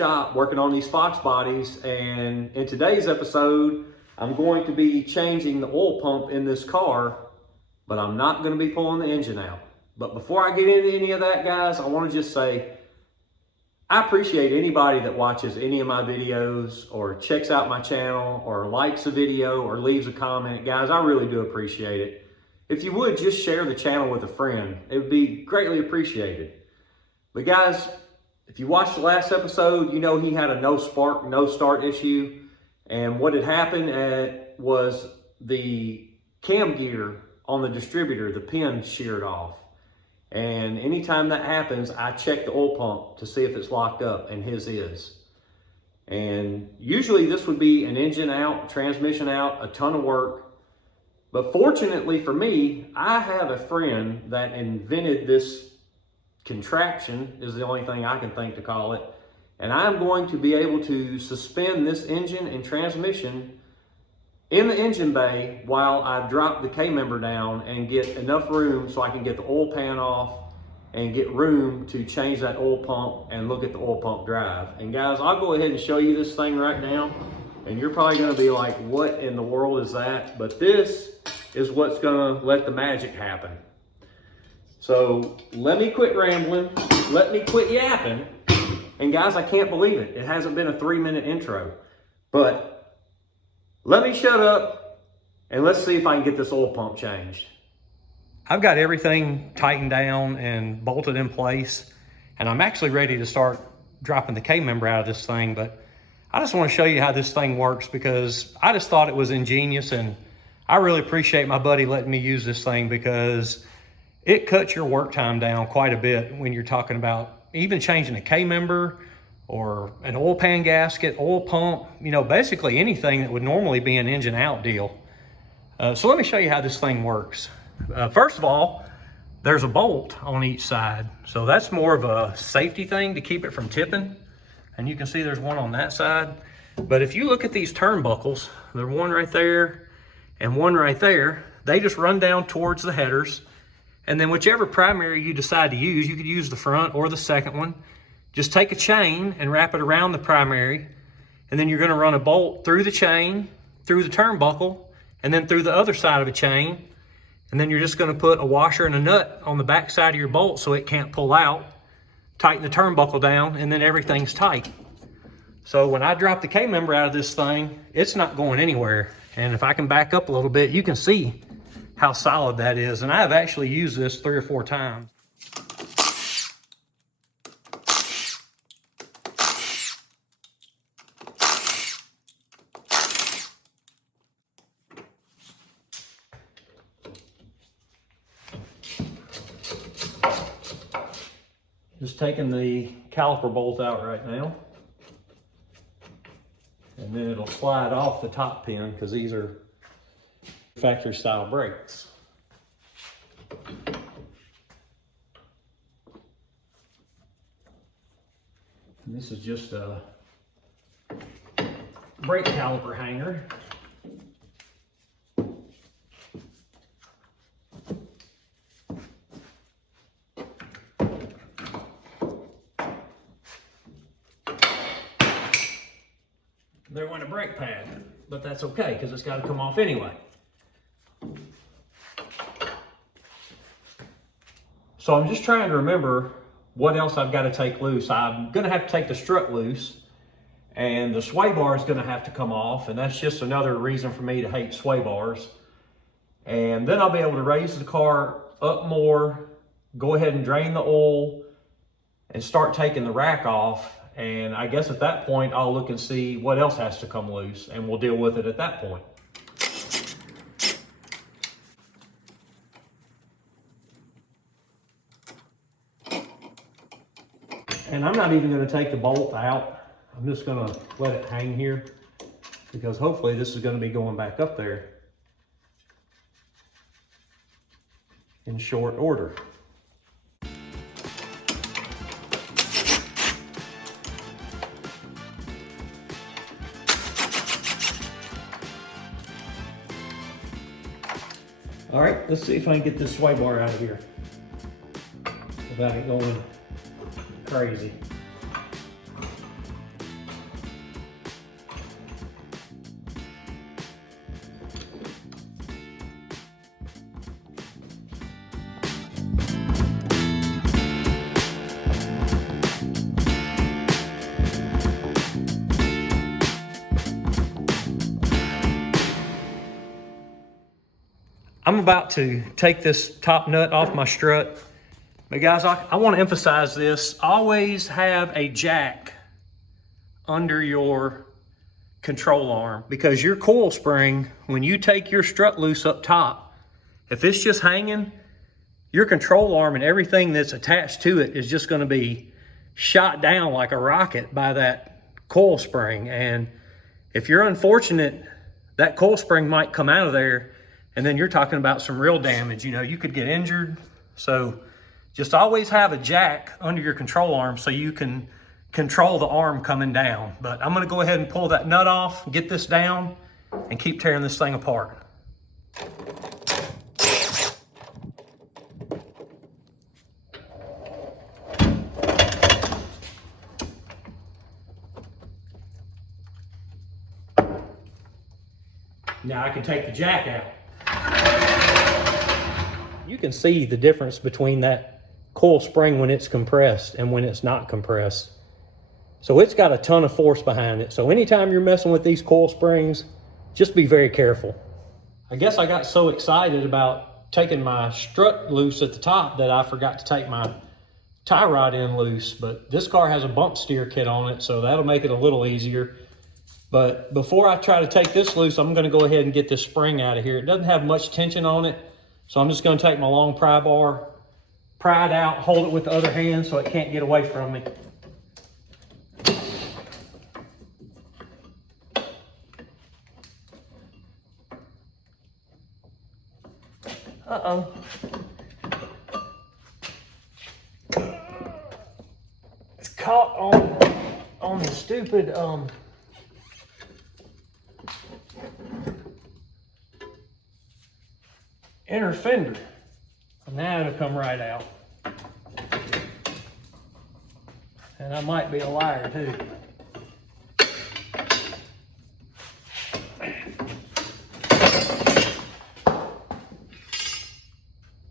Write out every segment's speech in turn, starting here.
shop working on these Foxbodies, and in today's episode, I'm going to be changing the oil pump in this car, but I'm not going to be pulling the engine out. But before I get into any of that, guys, I want to just say, I appreciate anybody that watches any of my videos or checks out my channel or likes a video or leaves a comment. Guys, I really do appreciate it. If you would, just share the channel with a friend. It would be greatly appreciated. But guys, if you watched the last episode, you know he had a no spark, no start issue. And what had happened was the cam gear on the distributor, the pin sheared off. And anytime that happens, I check the oil pump to see if it's locked up, and his is. And usually this would be an engine out, transmission out, a ton of work. But fortunately for me, I have a friend that invented this contraption, is the only thing I can think to call it. And I'm going to be able to suspend this engine and transmission in the engine bay while I drop the K-member down and get enough room so I can get the oil pan off and get room to change that oil pump and look at the oil pump drive. And guys, I'll go ahead and show you this thing right now. And you're probably gonna be like, what in the world is that? But this is what's gonna let the magic happen. So let me quit rambling, let me quit yapping. And guys, I can't believe it. It hasn't been a 3-minute intro, but let me shut up and let's see if I can get this oil pump changed. I've got everything tightened down and bolted in place, and I'm actually ready to start dropping the K-member out of this thing, but I just want to show you how this thing works because I just thought it was ingenious, and I really appreciate my buddy letting me use this thing because it cuts your work time down quite a bit when you're talking about even changing a K-member or an oil pan gasket, oil pump, you know, basically anything that would normally be an engine out deal. So let me show you how this thing works. First of all, there's a bolt on each side. So that's more of a safety thing to keep it from tipping. And you can see there's one on that side. But if you look at these turnbuckles, there's one right there and one right there. They just run down towards the headers. And then whichever primary you decide to use, you could use the front or the second one. Just take a chain and wrap it around the primary, and then you're gonna run a bolt through the chain, through the turnbuckle, and then through the other side of a chain. And then you're just gonna put a washer and a nut on the back side of your bolt so it can't pull out. Tighten the turnbuckle down, and then everything's tight. So when I drop the K-member out of this thing, it's not going anywhere. And if I can back up a little bit, you can see how solid that is. And I have actually used this 3 or 4 times. Just taking the caliper bolt out right now. And then it'll slide off the top pin because these are factory style brakes. And this is just a brake caliper hanger. There went a brake pad, but that's okay because it's got to come off anyway. So I'm just trying to remember what else I've got to take loose. I'm going to have to take the strut loose, and the sway bar is going to have to come off, and that's just another reason for me to hate sway bars. And then I'll be able to raise the car up more, go ahead and drain the oil, and start taking the rack off. And I guess at that point, I'll look and see what else has to come loose, and we'll deal with it at that point. And I'm not even going to take the bolt out. I'm just going to let it hang here because hopefully this is going to be going back up there in short order. All right, let's see if I can get this sway bar out of here without it going crazy. I'm about to take this top nut off my strut. But guys, I want to emphasize this. Always have a jack under your control arm, because your coil spring, when you take your strut loose up top, if it's just hanging, your control arm and everything that's attached to it is just going to be shot down like a rocket by that coil spring. And if you're unfortunate, that coil spring might come out of there, and then you're talking about some real damage. You know, you could get injured. So just always have a jack under your control arm so you can control the arm coming down. But I'm going to go ahead and pull that nut off, get this down, and keep tearing this thing apart. Now I can take the jack out. You can see the difference between that coil spring when it's compressed and when it's not compressed. So it's got a ton of force behind it. So anytime you're messing with these coil springs, just be very careful. I guess I got so excited about taking my strut loose at the top that I forgot to take my tie rod end loose. But this car has a bump steer kit on it, so that'll make it a little easier. But before I try to take this loose, I'm going to go ahead and get this spring out of here. It doesn't have much tension on it, so I'm just going to take my long pry bar, pry it out, hold it with the other hand so it can't get away from me. Uh-oh. It's caught on the stupid inner fender. Now it'll come right out. And I might be a liar too.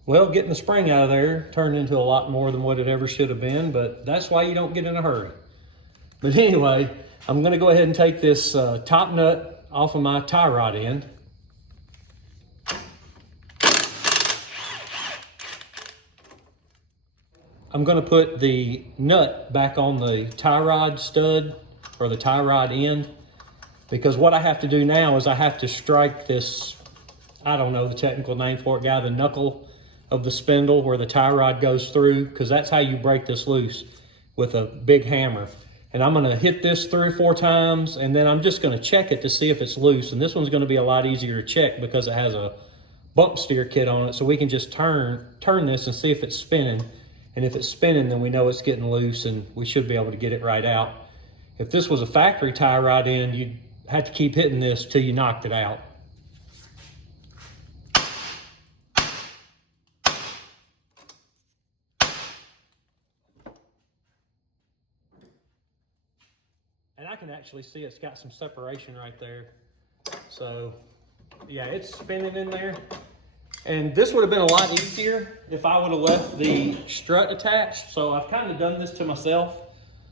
Well, getting the spring out of there turned into a lot more than what it ever should have been, but that's why you don't get in a hurry. But anyway, I'm going to go ahead and take this top nut off of my tie rod end. I'm going to put the nut back on the tie rod stud or the tie rod end, because what I have to do now is I have to strike this, I don't know the technical name for it, guy, the knuckle of the spindle where the tie rod goes through, because that's how you break this loose, with a big hammer. And I'm going to hit this 3 or 4 times, and then I'm just going to check it to see if it's loose. And this one's going to be a lot easier to check because it has a bump steer kit on it, so we can just turn this and see if it's spinning. And if it's spinning, then we know it's getting loose and we should be able to get it right out. If this was a factory tie rod end, you'd have to keep hitting this till you knocked it out. And I can actually see it's got some separation right there. So yeah, it's spinning in there. And this would have been a lot easier if I would have left the strut attached. So I've kind of done this to myself.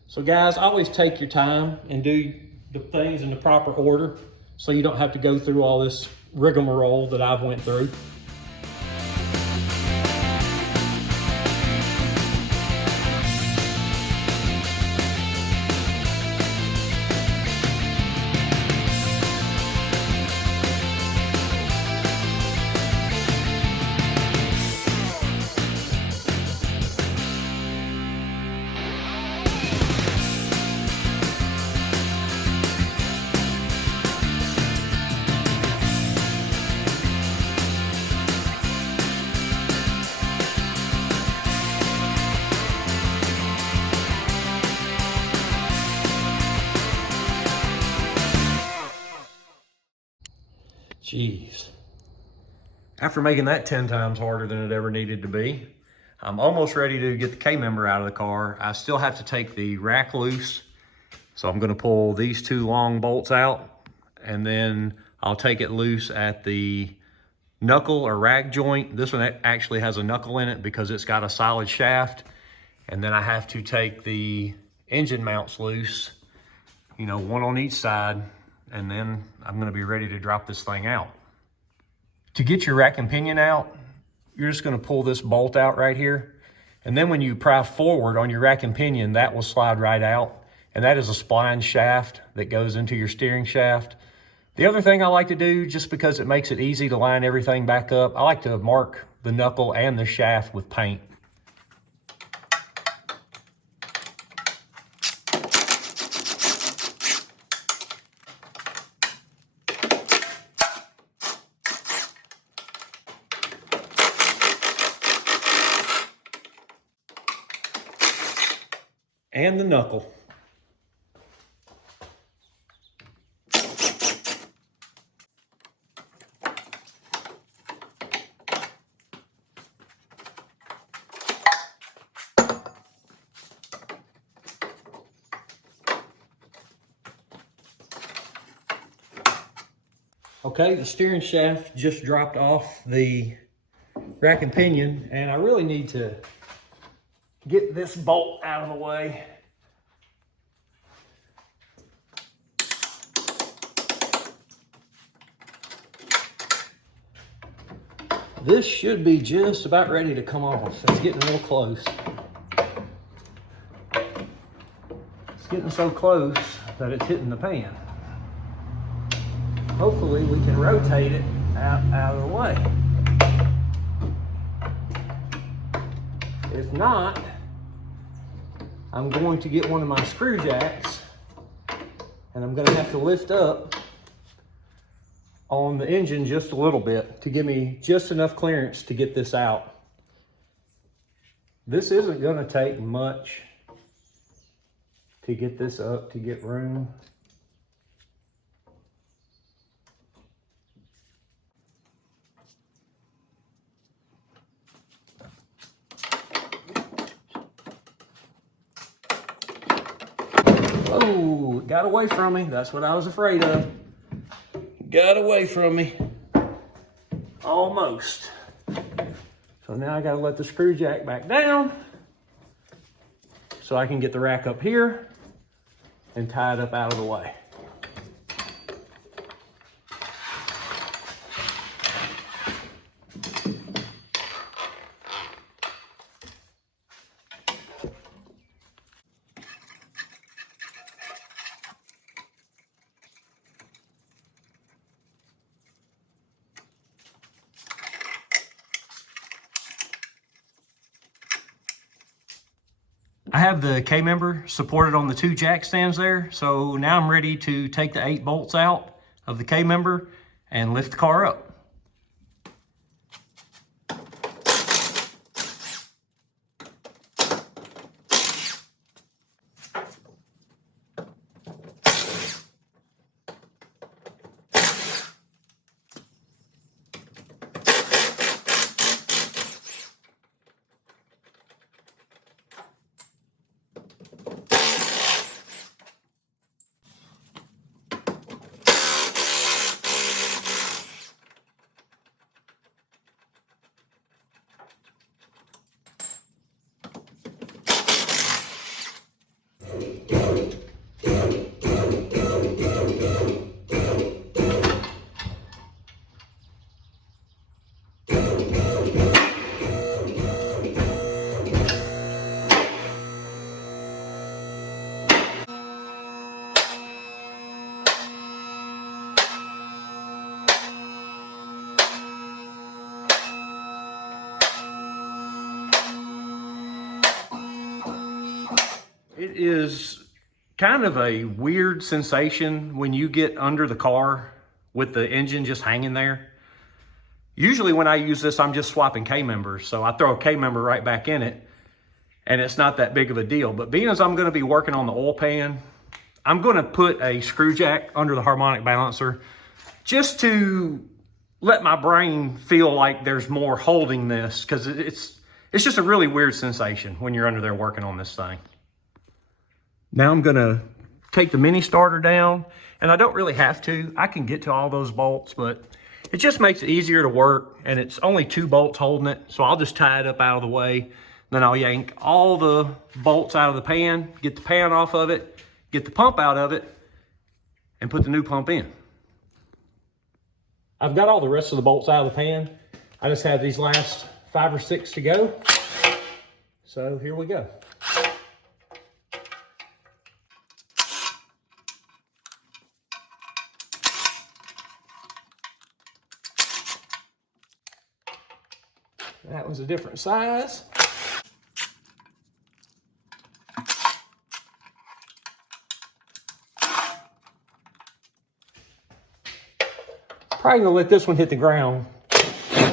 So guys, always take your time and do the things in the proper order so you don't have to go through all this rigmarole that I've went through. Jeez. After making that 10 times harder than it ever needed to be, I'm almost ready to get the K-member out of the car. I still have to take the rack loose. So I'm gonna pull these 2 long bolts out, and then I'll take it loose at the knuckle or rag joint. This one actually has a knuckle in it because it's got a solid shaft. And then I have to take the engine mounts loose, you know, 1 on each side. And then I'm gonna be ready to drop this thing out. To get your rack and pinion out, you're just gonna pull this bolt out right here. And then when you pry forward on your rack and pinion, that will slide right out. And that is a spline shaft that goes into your steering shaft. The other thing I like to do, just because it makes it easy to line everything back up, I like to mark the knuckle and the shaft with paint. And the knuckle. Okay, the steering shaft just dropped off the rack and pinion, and I really need to get this bolt out of the way. This should be just about ready to come off. It's getting real close. It's getting so close that it's hitting the pan. Hopefully we can rotate it out of the way. If not, I'm going to get one of my screw jacks and I'm going to have to lift up on the engine just a little bit to give me just enough clearance to get this out. This isn't going to take much to get this up, to get room. Oh, it got away from me. That's what I was afraid of. Got away from me. Almost. So now I gotta let the screw jack back down so I can get the rack up here and tie it up out of the way. I have the K-member supported on the 2 jack stands there, so now I'm ready to take the 8 bolts out of the K-member and lift the car up. It is kind of a weird sensation when you get under the car with the engine just hanging there. Usually when I use this, I'm just swapping K-members. So I throw a K-member right back in it and it's not that big of a deal. But being as I'm gonna be working on the oil pan, I'm gonna put a screw jack under the harmonic balancer just to let my brain feel like there's more holding this, because it's just a really weird sensation when you're under there working on this thing. Now I'm gonna take the mini starter down, and I don't really have to. I can get to all those bolts, but it just makes it easier to work, and it's only 2 bolts holding it, so I'll just tie it up out of the way. Then I'll yank all the bolts out of the pan, get the pan off of it, get the pump out of it, and put the new pump in. I've got all the rest of the bolts out of the pan. I just have these last 5 or 6 to go. So here we go. That was a different size. Probably gonna let this one hit the ground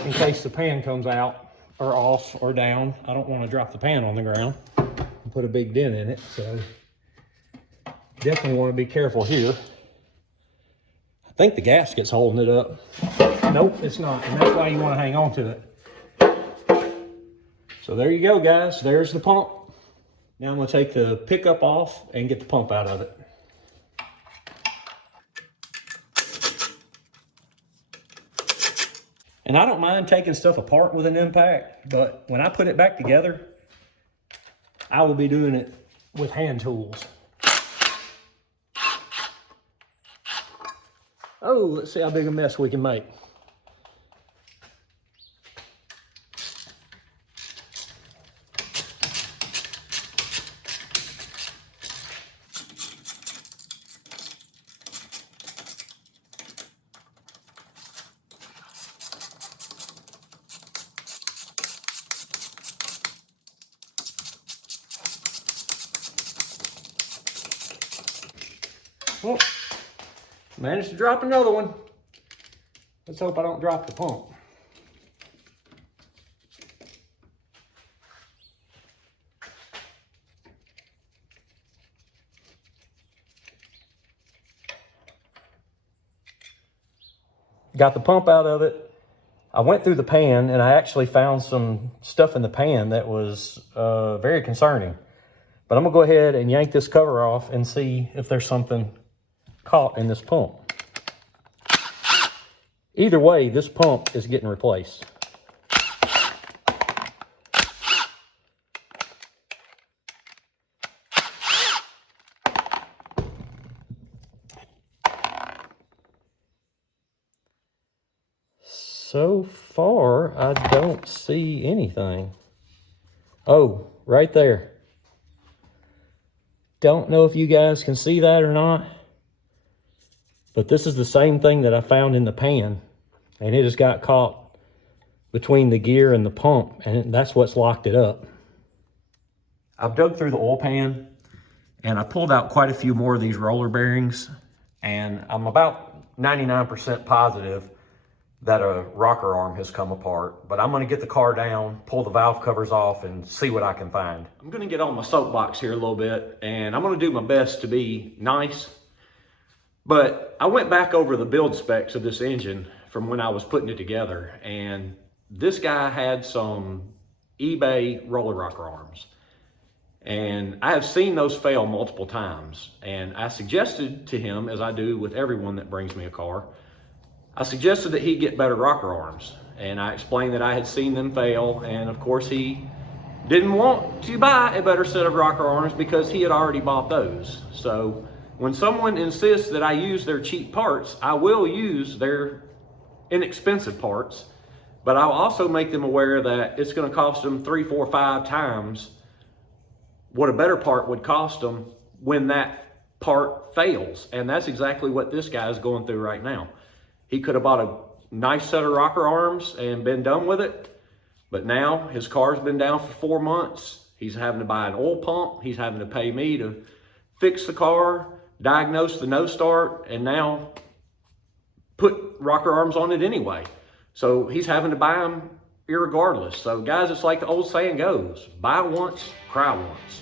in case the pan comes out or off or down. I don't want to drop the pan on the ground and put a big dent in it, so definitely want to be careful here. I think the gasket's holding it up. Nope, it's not, and that's why you want to hang on to it. So there you go, guys. There's the pump. Now I'm going to take the pickup off and get the pump out of it. And I don't mind taking stuff apart with an impact, but when I put it back together, I will be doing it with hand tools. Oh, let's see how big a mess we can make. Well, managed to drop another one. Let's hope I don't drop the pump. Got the pump out of it. I went through the pan and I actually found some stuff in the pan that was very concerning. But I'm gonna go ahead and yank this cover off and see if there's something caught in this pump. Either way, this pump is getting replaced. So far, I don't see anything. Oh, right there. Don't know if you guys can see that or not, but this is the same thing that I found in the pan, and it has got caught between the gear and the pump, and that's what's locked it up. I've dug through the oil pan, and I pulled out quite a few more of these roller bearings, and I'm about 99% positive that a rocker arm has come apart, but I'm gonna get the car down, pull the valve covers off, and see what I can find. I'm gonna get on my soapbox here a little bit, and I'm gonna do my best to be nice, but I went back over the build specs of this engine from when I was putting it together, and this guy had some eBay roller rocker arms. And I have seen those fail multiple times, and I suggested to him, as I do with everyone that brings me a car, I suggested that he get better rocker arms, and I explained that I had seen them fail, and of course he didn't want to buy a better set of rocker arms because he had already bought those. So when someone insists that I use their cheap parts, I will use their inexpensive parts, but I'll also make them aware that it's going to cost them 3, 4, 5 times what a better part would cost them when that part fails. And that's exactly what this guy is going through right now. He could have bought a nice set of rocker arms and been done with it, but now his car's been down for 4 months. He's having to buy an oil pump. He's having to pay me to fix the car, diagnose the no start, and now put rocker arms on it anyway. So he's having to buy them irregardless. So guys, it's like the old saying goes, buy once, cry once.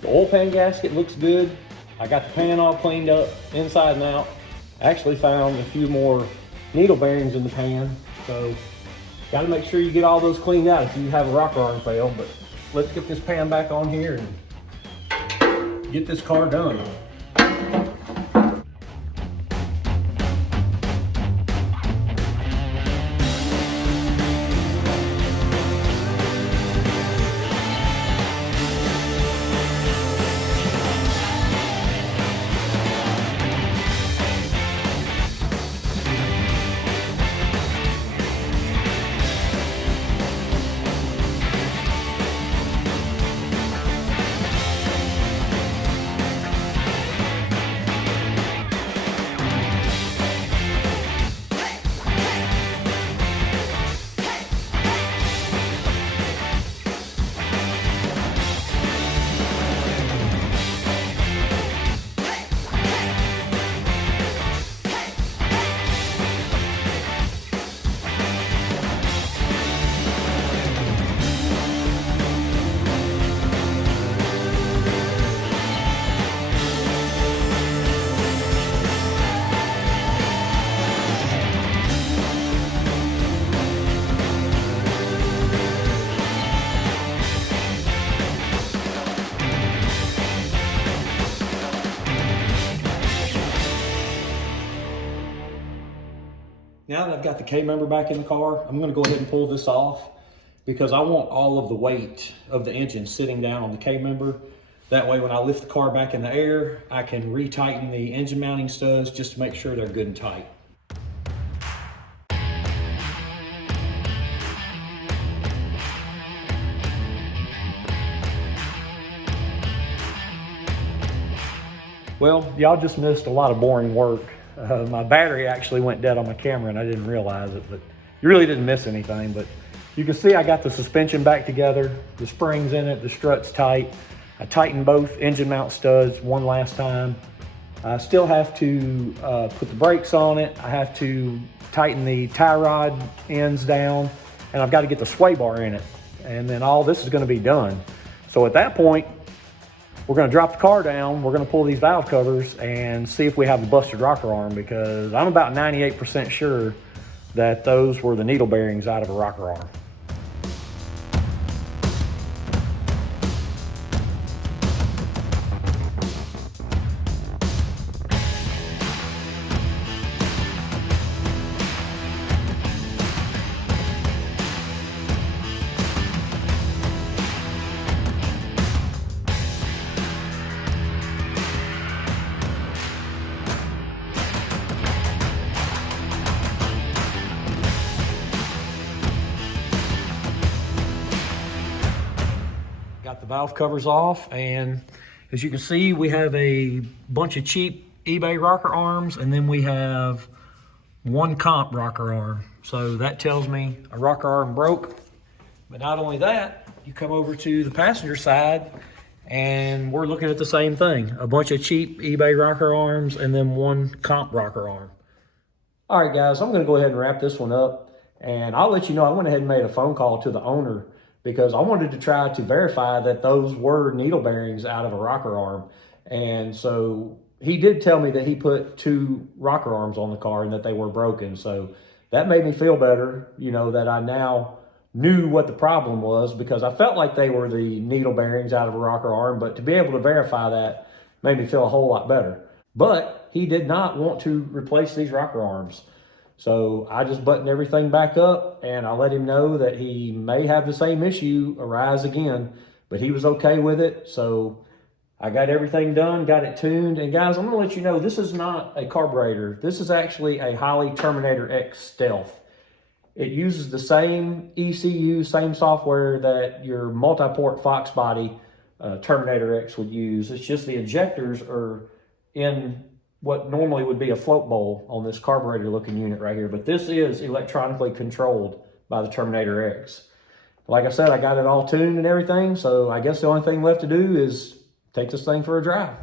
The oil pan gasket looks good. I got the pan all cleaned up inside and out. I actually found a few more needle bearings in the pan, so Got to make sure you get all those cleaned out if you have a rocker arm fail. But let's get this pan back on here and get this car done. Now that I've got the K-member back in the car, I'm gonna go ahead and pull this off because I want all of the weight of the engine sitting down on the K-member. That way when I lift the car back in the air, I can retighten the engine mounting studs just to make sure they're good and tight. Well, y'all just missed a lot of boring work. My battery actually went dead on my camera and I didn't realize it, but you really didn't miss anything. But you can see I got the suspension back together, the springs in it, the strut's tight. I tightened both engine mount studs one last time. I still have to put the brakes on it. I have to tighten the tie rod ends down, and I've got to get the sway bar in it. And then all this is going to be done. So at that point, we're going to drop the car down, we're going to pull these valve covers and see if we have a busted rocker arm, because I'm about 98% sure that those were the needle bearings out of a rocker arm. Got the valve covers off, and as you can see, we have a bunch of cheap eBay rocker arms, and then we have one comp rocker arm. So that tells me a rocker arm broke. But not only that, you come over to the passenger side and we're looking at the same thing. A bunch of cheap eBay rocker arms and then one comp rocker arm. All right, guys, I'm gonna go ahead and wrap this one up, and I'll let you know I went ahead and made a phone call to the owner because I wanted to try to verify that those were needle bearings out of a rocker arm. And so he did tell me that he put 2 rocker arms on the car and that they were broken. So that made me feel better, you know, that I now knew what the problem was, because I felt like they were the needle bearings out of a rocker arm, but to be able to verify that made me feel a whole lot better. But he did not want to replace these rocker arms. So I just buttoned everything back up and I let him know that he may have the same issue arise again, but he was okay with it. So I got everything done, got it tuned. And guys, I'm gonna let you know, this is not a carburetor. This is actually a Holley Terminator X Stealth. It uses the same ECU, same software that your multi-port Foxbody Terminator X would use. It's just the injectors are in what normally would be a float bowl on this carburetor looking unit right here. But this is electronically controlled by the Terminator X. Like I said, I got it all tuned and everything. So I guess the only thing left to do is take this thing for a drive.